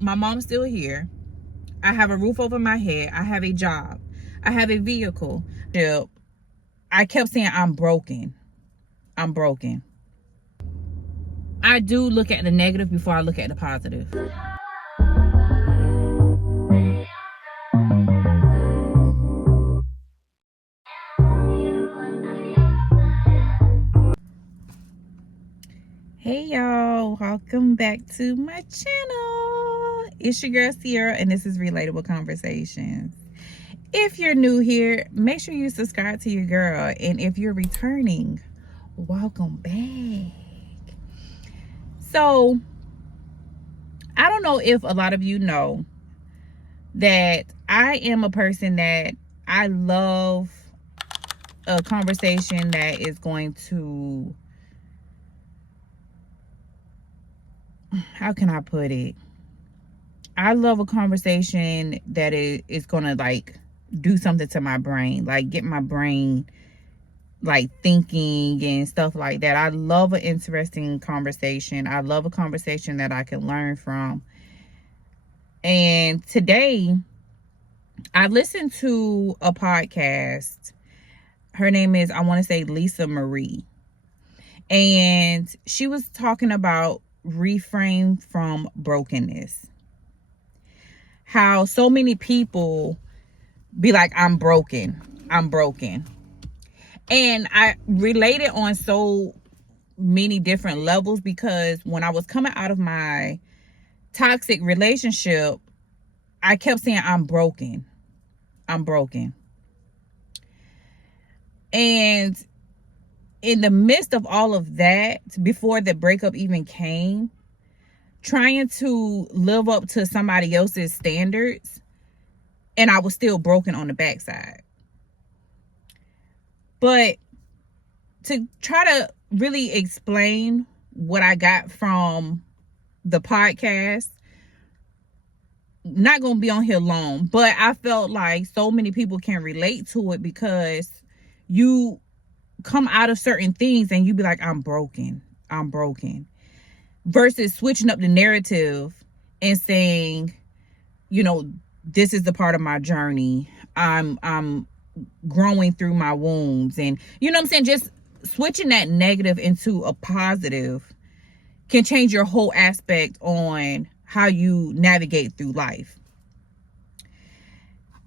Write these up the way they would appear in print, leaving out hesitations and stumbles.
my mom's still here. I have a roof over my head. I have a job. I have a vehicle. I kept saying I'm broken. I'm broken. I do look at the negative before I look at the positive. Hey y'all, welcome back to my channel. It's your girl Sierra and this is Relatable Conversations. If you're new here, make sure you subscribe to your girl, and if you're returning, welcome back. So I don't know if a lot of you know that I am a person that I love a conversation that is going to, how can I put it? I love a conversation that is going to like do something to my brain, like get my brain like thinking and stuff like that. I love an interesting conversation. I love a conversation that I can learn from. And today I listened to a podcast. Her name is, I want to say, Lisa Marie. And she was talking about reframe from brokenness. How so many people be like, I'm broken. I'm broken. And I relate it on so many different levels, because when I was coming out of my toxic relationship, I kept saying, I'm broken. I'm broken. And in the midst of all of that, before the breakup even came, trying to live up to somebody else's standards, and I was still broken on the backside. But to try to really explain what I got from the podcast, not going to be on here long, but I felt like so many people can relate to it, because you come out of certain things and you be like, I'm broken. I'm broken. Versus switching up the narrative and saying, you know, this is the part of my journey. I'm growing through my wounds. And you know what I'm saying? Just switching that negative into a positive can change your whole aspect on how you navigate through life.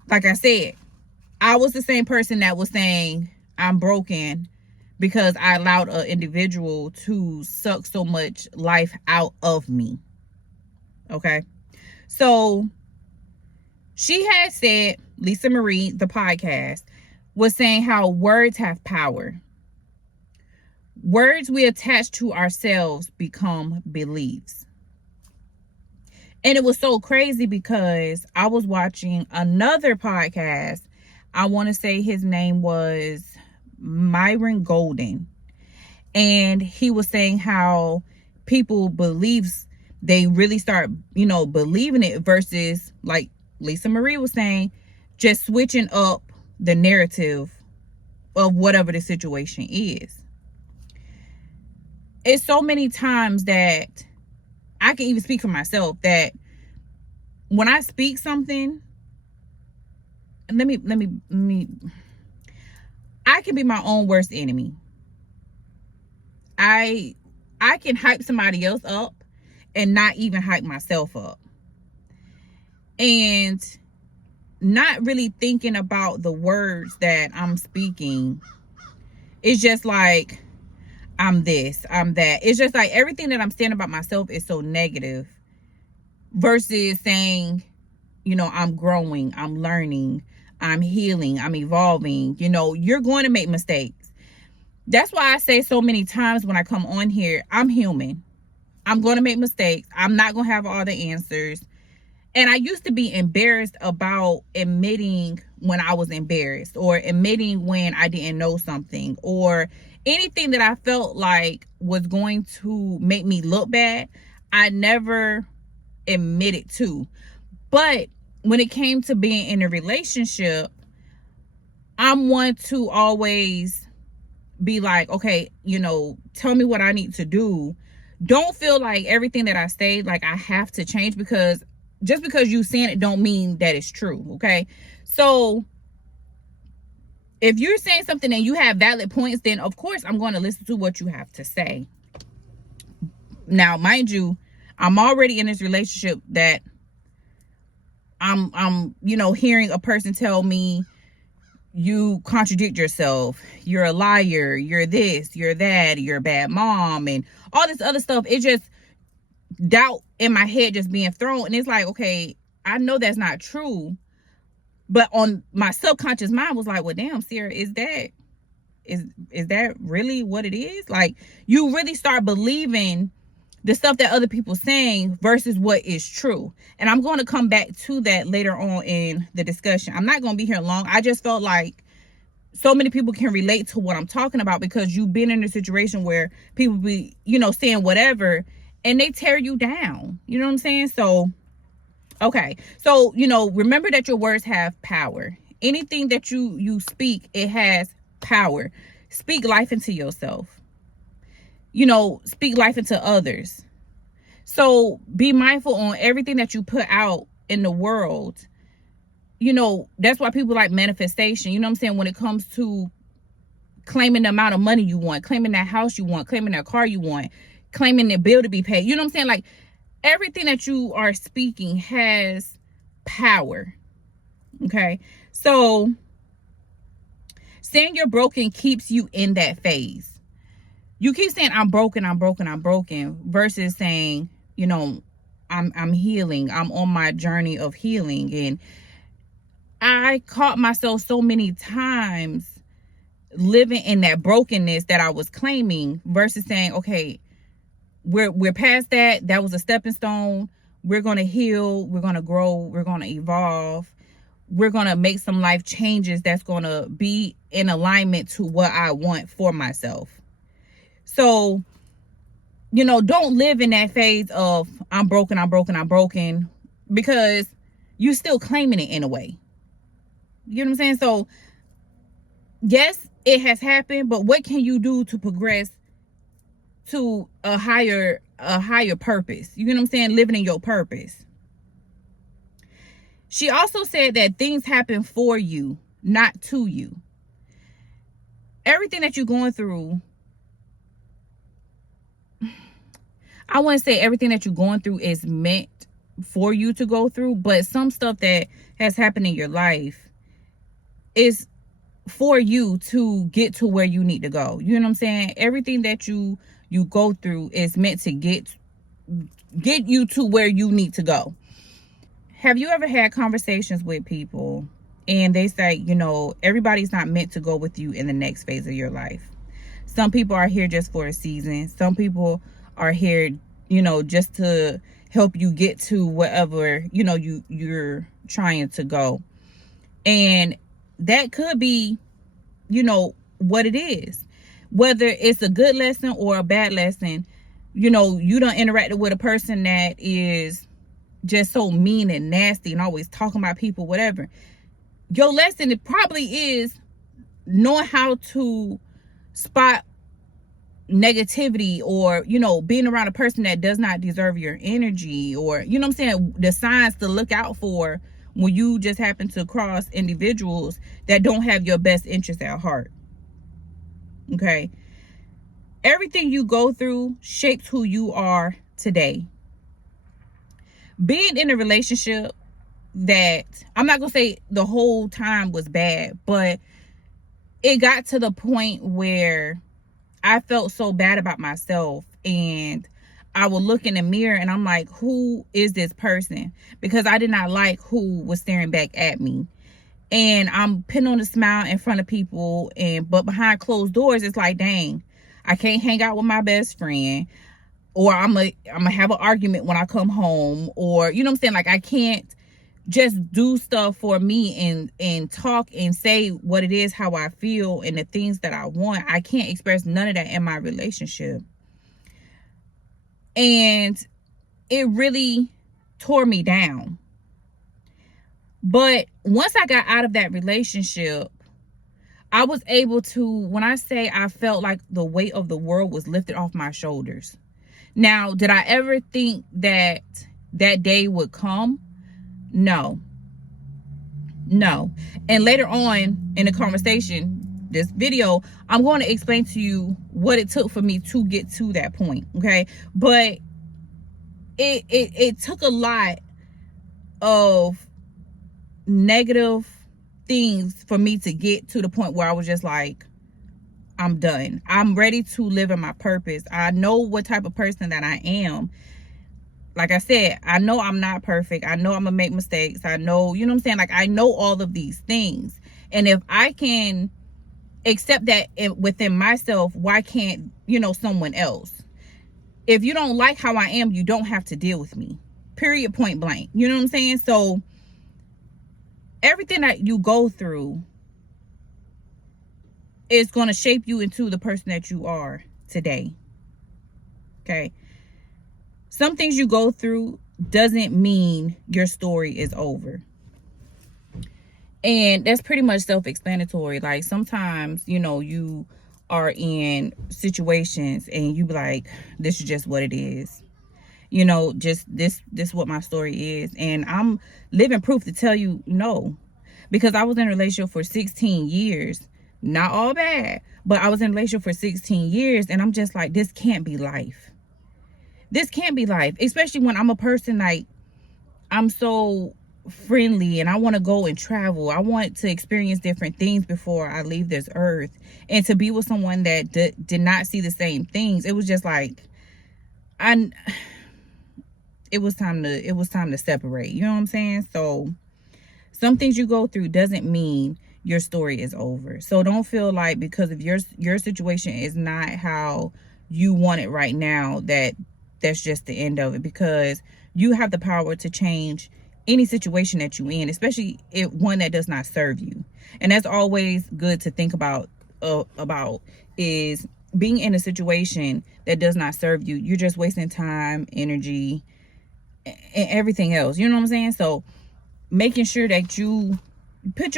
Like I said, I was the same person that was saying I'm broken because I allowed an individual to suck so much life out of me. Okay. So she had said, Lisa Marie, the podcast, was saying how words have power. Words we attach to ourselves become beliefs. And it was so crazy because I was watching another podcast. I want to say his name was Myron Golden. And he was saying how people beliefs, they really start, you know, believing it, versus, like Lisa Marie was saying, just switching up the narrative of whatever the situation is. It's so many times that I can even speak for myself, that when I speak something, let me I can be my own worst enemy. I can hype somebody else up and not even hype myself up. And not really thinking about the words that I'm speaking. It's just like, I'm this, I'm that. It's just like everything that I'm saying about myself is so negative, versus saying, you know, I'm growing, I'm learning, I'm healing, I'm evolving. You know, you're going to make mistakes. That's why I say so many times when I come on here, I'm human. I'm going to make mistakes. I'm not going to have all the answers. And I used to be embarrassed about admitting when I was embarrassed, or admitting when I didn't know something, or anything that I felt like was going to make me look bad. I never admitted to. But when it came to being in a relationship, I'm one to always be like, okay, you know, tell me what I need to do. Don't feel like everything that I say, like I have to change, because just because you saying it don't mean that it's true. Okay. So if you're saying something and you have valid points, then of course I'm going to listen to what you have to say. Now, mind you, I'm already in this relationship that I'm hearing a person tell me, you contradict yourself, you're a liar, you're this, you're that, you're a bad mom, and all this other stuff. It just doubt in my head just being thrown. And it's like, okay, I know that's not true, but on my subconscious mind was like, well, damn, Sierra, is that really what it is? Like, you really start believing the stuff that other people saying versus what is true. And I'm going to come back to that later on in the discussion. I'm not going to be here long. I just felt like so many people can relate to what I'm talking about, because you've been in a situation where people be, saying whatever and they tear you down. You know what I'm saying? So, okay. So, remember that your words have power. Anything that you speak, it has power. Speak life into yourself. Speak life into others. So be mindful on everything that you put out in the world. That's why people like manifestation. You know what I'm saying? When it comes to claiming the amount of money you want, claiming that house you want, claiming that car you want, claiming the bill to be paid. You know what I'm saying? Like, everything that you are speaking has power. Okay. So saying you're broken keeps you in that phase. You keep saying, I'm broken, I'm broken, I'm broken, versus saying, I'm healing. I'm on my journey of healing. And I caught myself so many times living in that brokenness that I was claiming, versus saying, okay, we're past that. That was a stepping stone. We're going to heal. We're going to grow. We're going to evolve. We're going to make some life changes that's going to be in alignment to what I want for myself. So, don't live in that phase of I'm broken, I'm broken, I'm broken, because you're still claiming it in a way. You know what I'm saying? So, yes, it has happened, but what can you do to progress to a higher purpose? You know what I'm saying? Living in your purpose. She also said that things happen for you, not to you. Everything that you're going through, I wouldn't say everything that you're going through is meant for you to go through, but some stuff that has happened in your life is for you to get to where you need to go. You know what I'm saying? Everything that you go through is meant to get you to where you need to go. Have you ever had conversations with people and they say, everybody's not meant to go with you in the next phase of your life? Some people are here just for a season. Some people are here, just to help you get to wherever, you're trying to go. And that could be, what it is. Whether it's a good lesson or a bad lesson, you done interacted with a person that is just so mean and nasty and always talking about people, whatever. Your lesson, it probably is knowing how to spot negativity, or being around a person that does not deserve your energy, or what I'm saying, the signs to look out for when you just happen to cross individuals that don't have your best interest at heart. Okay, everything you go through shapes who you are today. Being in a relationship that, I'm not gonna say the whole time was bad, but it got to the point where I felt so bad about myself, and I would look in the mirror and I'm like, who is this person? Because I did not like who was staring back at me. And I'm putting on a smile in front of people, but behind closed doors, it's like, dang, I can't hang out with my best friend, or I'm gonna have an argument when I come home, or what I'm saying, like, I can't just do stuff for me and talk and say what it is, how I feel, and the things that I want. I can't express none of that in my relationship. And it really tore me down. But once I got out of that relationship, I was able to, when I say I felt like the weight of the world was lifted off my shoulders. Now, did I ever think that that day would come? No. And later on in the conversation, this video, I'm going to explain to you what it took for me to get to that point. Okay. But it took a lot of negative things for me to get to the point where I was just like, I'm done. I'm ready to live in my purpose. I know what type of person that I am. Like I said, I know I'm not perfect. I know I'm gonna make mistakes. I know, you know what I'm saying? Like, I know all of these things. And if I can accept that within myself, why can't, someone else? If you don't like how I am, you don't have to deal with me. Period, point blank. You know what I'm saying? So everything that you go through is going to shape you into the person that you are today. Okay. Some things you go through doesn't mean your story is over. And that's pretty much self-explanatory. Like, sometimes, you are in situations and you be like, this is just what it is. Just this what my story is. And I'm living proof to tell you no. Because I was in a relationship for 16 years. Not all bad, but I was in a relationship for 16 years and I'm just like, this can't be life. This can't be life, especially when I'm a person like, I'm so friendly and I want to go and travel. I want to experience different things before I leave this earth. And to be with someone that did not see the same things, it was just like, it was time to separate. You know what I'm saying? So some things you go through doesn't mean your story is over. So don't feel like because of your situation is not how you want it right now, that's just the end of it, because you have the power to change any situation that you're in, especially if one that does not serve you. And that's always good to think about is being in a situation that does not serve you. You're just wasting time, energy, and everything else. You know what I'm saying? So making sure that you put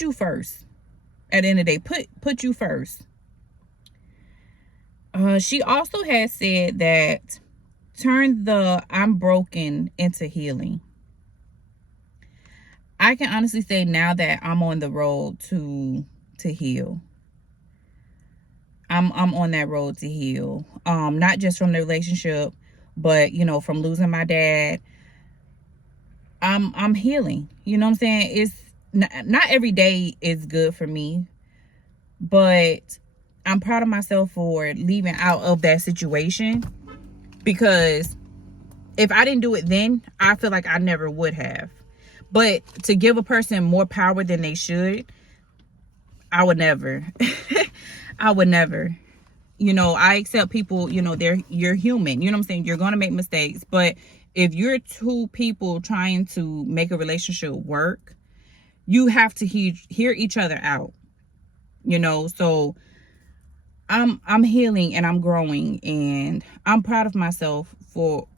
you first. At the end of the day, put you first. She also has said that turn the I'm broken into healing. I can honestly say now that I'm on the road to heal. I'm on that road to heal. Not just from the relationship, but from losing my dad. I'm healing. You know what I'm saying? It's not every day is good for me, but I'm proud of myself for leaving out of that situation, because if I didn't do it then, I feel like I never would have. But to give a person more power than they should, I would never. I would never. I accept people, you're human. You know what I'm saying? You're going to make mistakes. But if you're two people trying to make a relationship work, you have to hear each other out. So I'm healing and I'm growing, and I'm proud of myself for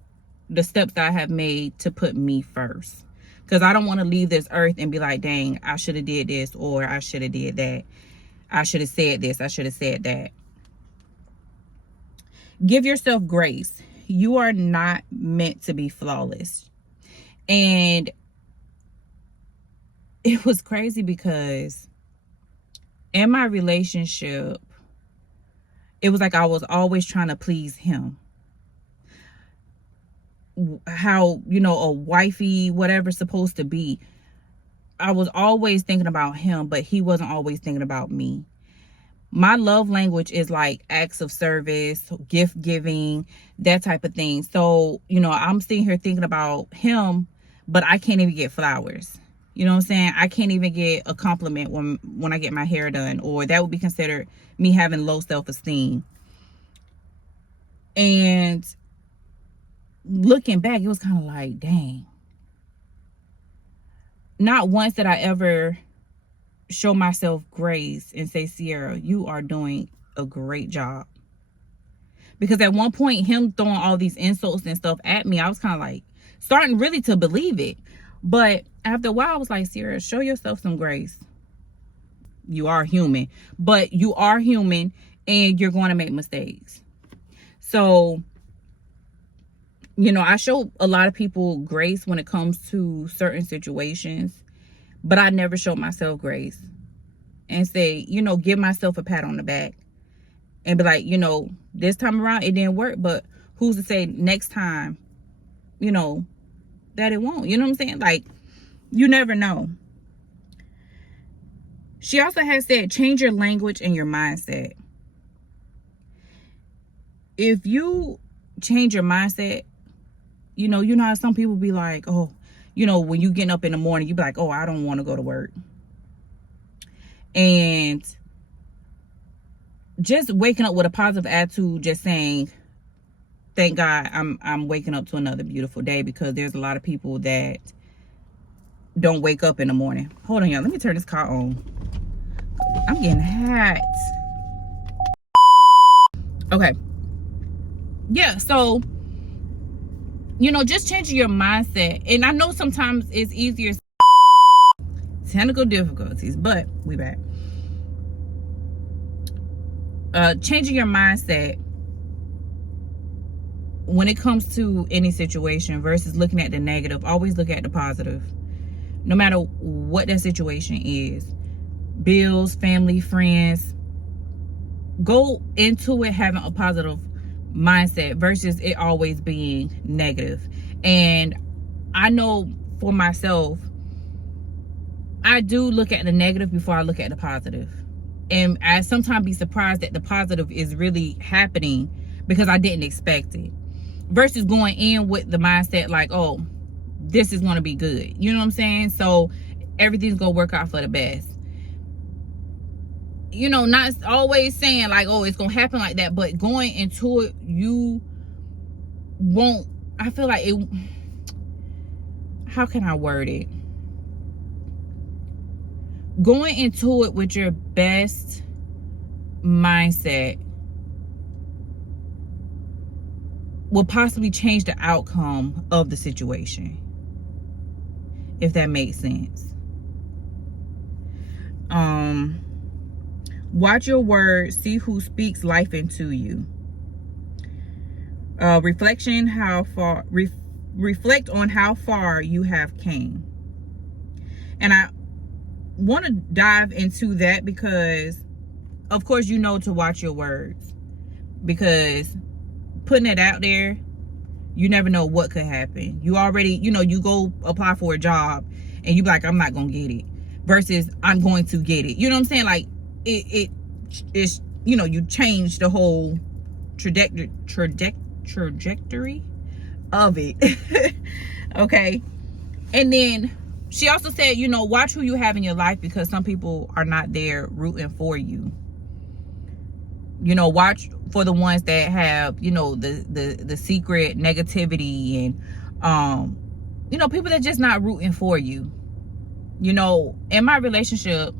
the steps that I have made to put me first. Because I don't want to leave this earth and be like, dang, I should have did this, or I should have did that. I should have said this. I should have said that. Give yourself grace. You are not meant to be flawless. And it was crazy because in my relationship, it was like I was always trying to please him. How, a wifey, whatever's supposed to be. I was always thinking about him, but he wasn't always thinking about me. My love language is like acts of service, gift giving, that type of thing. So, I'm sitting here thinking about him, but I can't even get flowers. You know what I'm saying? I can't even get a compliment when I get my hair done, or that would be considered me having low self-esteem. And looking back, it was kind of like, dang. Not once did I ever show myself grace and say, Sierra, you are doing a great job. Because at one point, him throwing all these insults and stuff at me, I was kind of like starting really to believe it. But after a while, I was like, Sierra, show yourself some grace. You are human, but you are human and you're going to make mistakes. So I show a lot of people grace when it comes to certain situations, but I never show myself grace and say, give myself a pat on the back and be like, this time around it didn't work, but who's to say next time, that it won't? You know what I'm saying? Like, you never know. She also has said, change your language and your mindset. If you change your mindset, you know how some people be like, oh, when you getting up in the morning, you be like, oh, I don't want to go to work. And just waking up with a positive attitude, just saying, thank God I'm waking up to another beautiful day, because there's a lot of people that don't wake up in the morning. Hold on, y'all. Let me turn this car on. I'm getting hot. Okay. Yeah, so, just changing your mindset. And I know sometimes it's easier. Technical difficulties, but we back. Changing your mindset when it comes to any situation versus looking at the negative. Always look at the positive, no matter what that situation is. Bills, family, friends. Go into it having a positive mindset versus it always being negative. And I know for myself, I do look at the negative before I look at the positive. And I sometimes be surprised that the positive is really happening because I didn't expect it. Versus going in with the mindset like, oh, this is going to be good. You know what I'm saying? So everything's going to work out for the best. Not always saying like, oh, it's going to happen like that. But going into it, you won't, I feel like it, how can I word it? Going into it with your best mindset will possibly change the outcome of the situation, if that makes sense. Watch your words, see who speaks life into you. Reflect on how far you have came. And I want to dive into that because, of course, to watch your words, because putting it out there, you never know what could happen. You already, you go apply for a job and you be like, I'm not gonna get it, versus I'm going to get it. You know what I'm saying? Like it is, you change the whole trajectory of it. Okay. And then she also said, watch who you have in your life, because some people are not there rooting for you. Watch for the ones that have, the secret negativity and, people that just not rooting for you. In my relationship,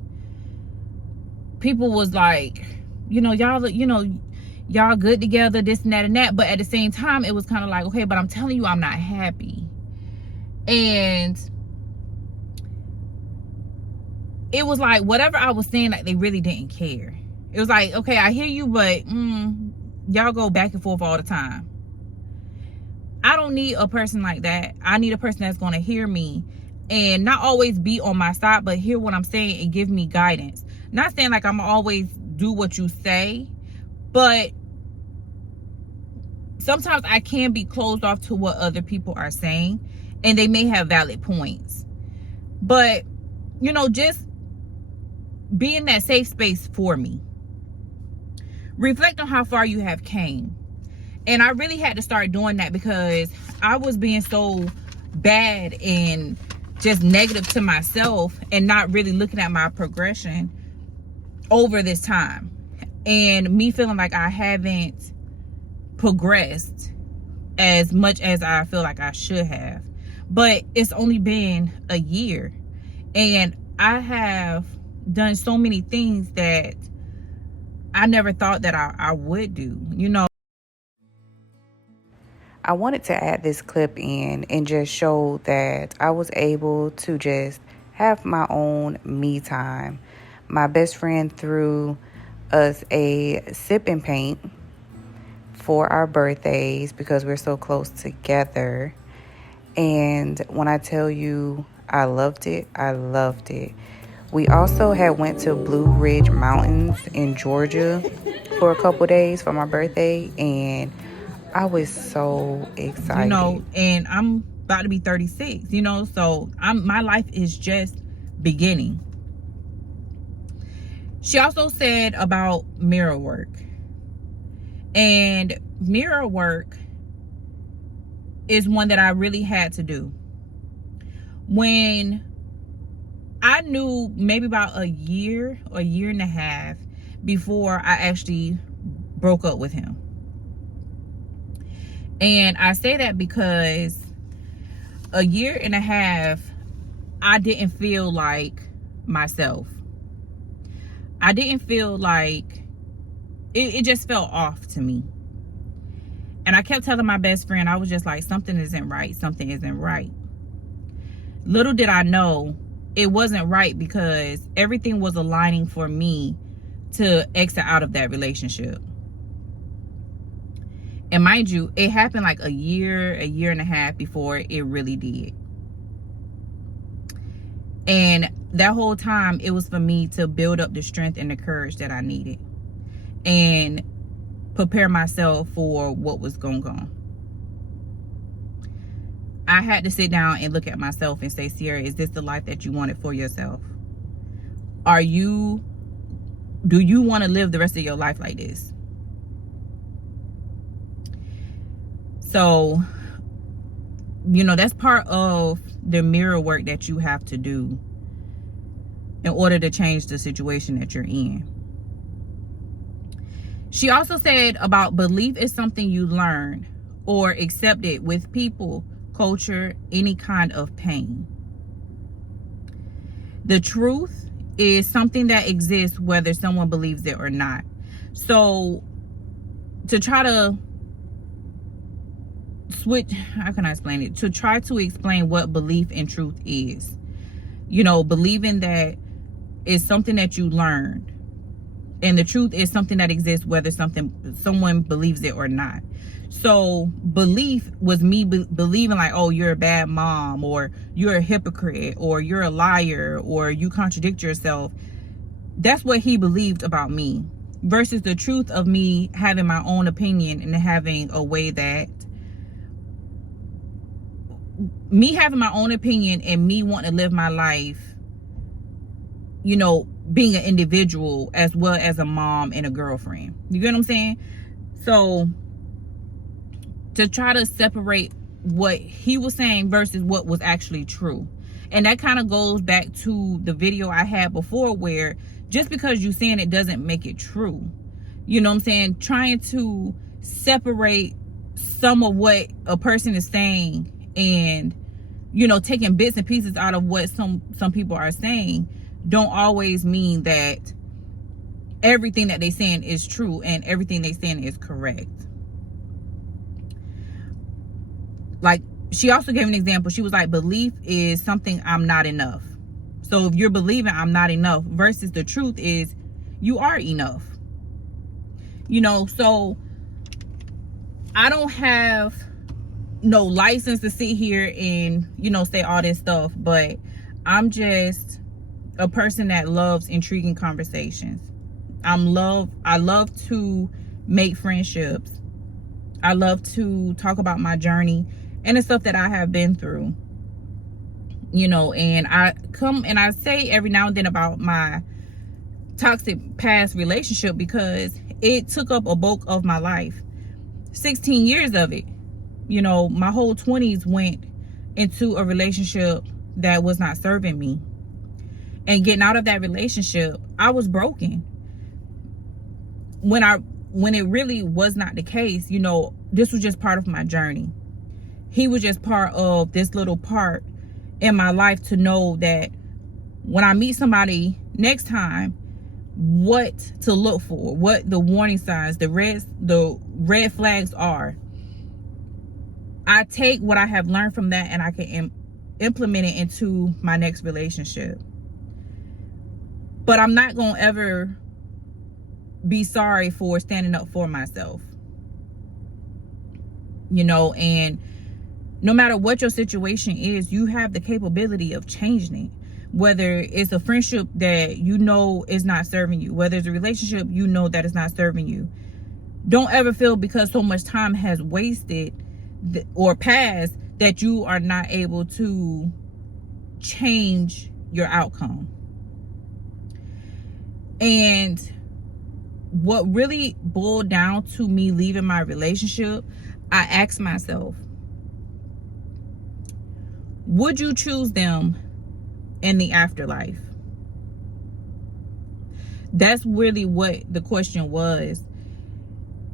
people was like, y'all good together, this and that and that. But at the same time, it was kind of like, okay, but I'm telling you, I'm not happy. And it was like, whatever I was saying, like, they really didn't care. It was like, okay, I hear you, but y'all go back and forth all the time. I don't need a person like that. I need a person that's going to hear me and not always be on my side, but hear what I'm saying and give me guidance. Not saying like I'm always do what you say, but sometimes I can be closed off to what other people are saying, and they may have valid points. But, just be in that safe space for me. Reflect on how far you have came. And I really had to start doing that because I was being so bad and just negative to myself and not really looking at my progression over this time. And me feeling like I haven't progressed as much as I feel like I should have. But it's only been a year. And I have done so many things that I never thought that I would do, I wanted to add this clip in and just show that I was able to just have my own me time. My best friend threw us a sip and paint for our birthdays because we're so close together. And when I tell you I loved it, I loved it. We also had went to Blue Ridge Mountains in Georgia for a couple days for my birthday, and I was so excited. You know, and I'm about to be 36, you know, so my life is just beginning. She also said about mirror work. And mirror work is one that I really had to do. When I knew maybe about a year and a half before I actually broke up with him. And I say that because a year and a half, I didn't feel like myself. I didn't feel like, it just felt off to me. And I kept telling my best friend, I was just like, something isn't right. Something isn't right. Little did I know it wasn't right, because everything was aligning for me to exit out of that relationship. And mind you, it happened like a year and a half before it really did. And that whole time, it was for me to build up the strength and the courage that I needed and prepare myself for what was going on. I had to sit down and look at myself and say, Sierra, is this the life that you wanted for yourself? Do you want to live the rest of your life like this? So, you know, that's part of the mirror work that you have to do in order to change the situation that you're in. She also said about belief is something you learn or accept it with people, culture, any kind of pain. The truth is something that exists whether someone believes it or not. So to try to switch, how can I explain it? To try to explain what belief and truth is. You know, believing that is something that you learned. And the truth is something that exists whether someone believes it or not. So belief was me believing like, oh, you're a bad mom, or you're a hypocrite, or you're a liar, or you contradict yourself. That's what he believed about me. Versus the truth of me having my own opinion and having a way that me having my own opinion and me wanting to live my life, you know, being an individual as well as a mom and a girlfriend. You get what I'm saying? So to try to separate what he was saying versus what was actually true. And that kind of goes back to the video I had before, where just because you're saying it doesn't make it true. You know what I'm saying? Trying to separate some of what a person is saying and, you know, taking bits and pieces out of what some people are saying don't always mean that everything that they're saying is true and everything they're saying is correct. Like, she also gave an example. She was like, belief is something I'm not enough. So if you're believing I'm not enough versus the truth is you are enough. You know, so I don't have no license to sit here and, you know, say all this stuff, but I'm just a person that loves intriguing conversations. I love to make friendships. I love to talk about my journey and the stuff that I have been through. You know, and I come and I say every now and then about my toxic past relationship because it took up a bulk of my life. 16 years of it. You know, my whole 20s went into a relationship that was not serving me. And getting out of that relationship, I was broken. When it really was not the case, you know, this was just part of my journey. He was just part of this little part in my life to know that when I meet somebody next time, what to look for, what the warning signs, the red flags are. I take what I have learned from that and I can implement it into my next relationship. But I'm not going to ever be sorry for standing up for myself. And no matter what your situation is, you have the capability of changing it. Whether it's a friendship that is not serving you, whether it's a relationship that is not serving you, don't ever feel because so much time has wasted or passed that you are not able to change your outcome. And what really boiled down to me leaving my relationship, I asked myself, would you choose them in the afterlife? That's really what the question was.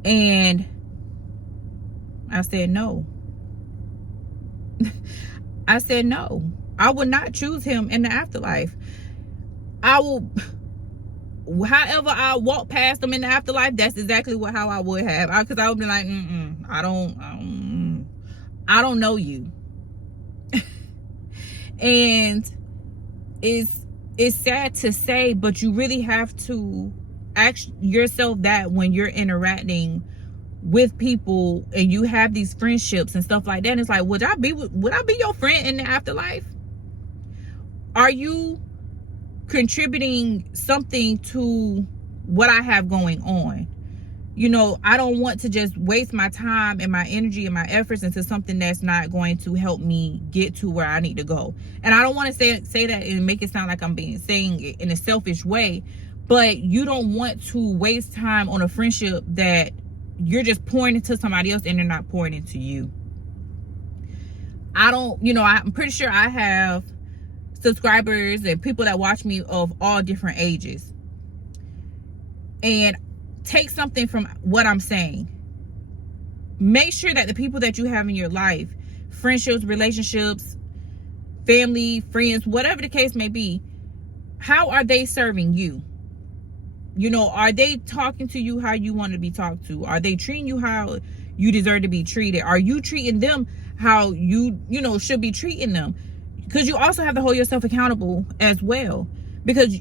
And I said no. I said no. I would not choose him in the afterlife. However I walk past him in the afterlife, that's exactly how I would have. Because I would be like, I don't know you. And it's sad to say, but you really have to ask yourself that when you're interacting with people and you have these friendships and stuff like that. And it's like, would I be your friend in the afterlife? Are you contributing something to what I have going on? I don't want to just waste my time and my energy and my efforts into something that's not going to help me get to where I need to go. And I don't want to say that and make it sound like I'm saying it in a selfish way, but you don't want to waste time on a friendship that you're just pouring into somebody else and they're not pouring into you. I'm pretty sure I have subscribers and people that watch me of all different ages. And take something from what I'm saying. Make sure that the people that you have in your life, friendships, relationships, family, friends, whatever the case may be, how are they serving you? Are they talking to you how you want to be talked to? Are they treating you how you deserve to be treated? Are you treating them how you should be treating them? Because you also have to hold yourself accountable as well. Because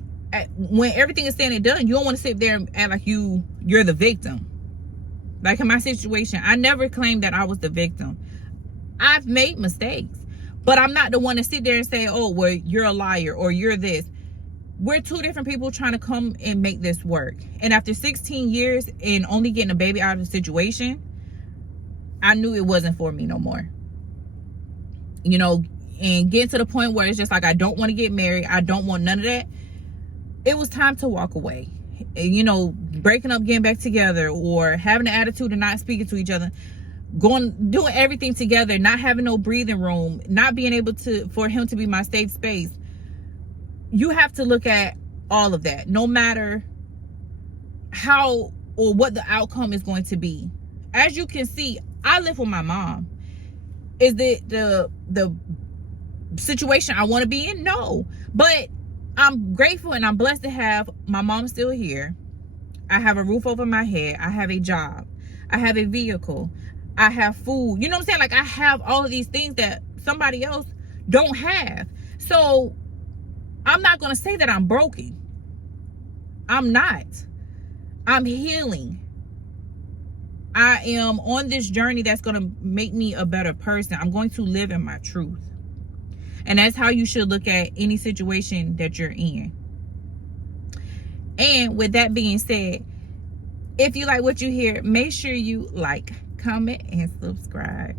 when everything is said and done, you don't want to sit there and act like you're the victim. Like in my situation, I never claimed that I was the victim. I've made mistakes, but I'm not the one to sit there and say, oh, well, you're a liar or you're this. We're two different people trying to come and make this work. And after 16 years and only getting a baby out of the situation, I knew it wasn't for me no more. And getting to the point where it's just like, I don't want to get married. I don't want none of that. It was time to walk away. Breaking up, getting back together, or having an attitude and not speaking to each other, doing everything together, not having no breathing room, not being able for him to be my safe space. You have to look at all of that, no matter how or what the outcome is going to be. As you can see, I live with my mom. Is the situation I want to be in? No. But I'm grateful and I'm blessed to have my mom still here. I have a roof over my head. I have a job. I have a vehicle. I have food. You know what I'm saying? Like, I have all of these things that somebody else don't have. So I'm not going to say that I'm broken. I'm not. I'm healing. I am on this journey that's going to make me a better person. I'm going to live in my truth. And that's how you should look at any situation that you're in. And with that being said, if you like what you hear, make sure you like, comment, and subscribe.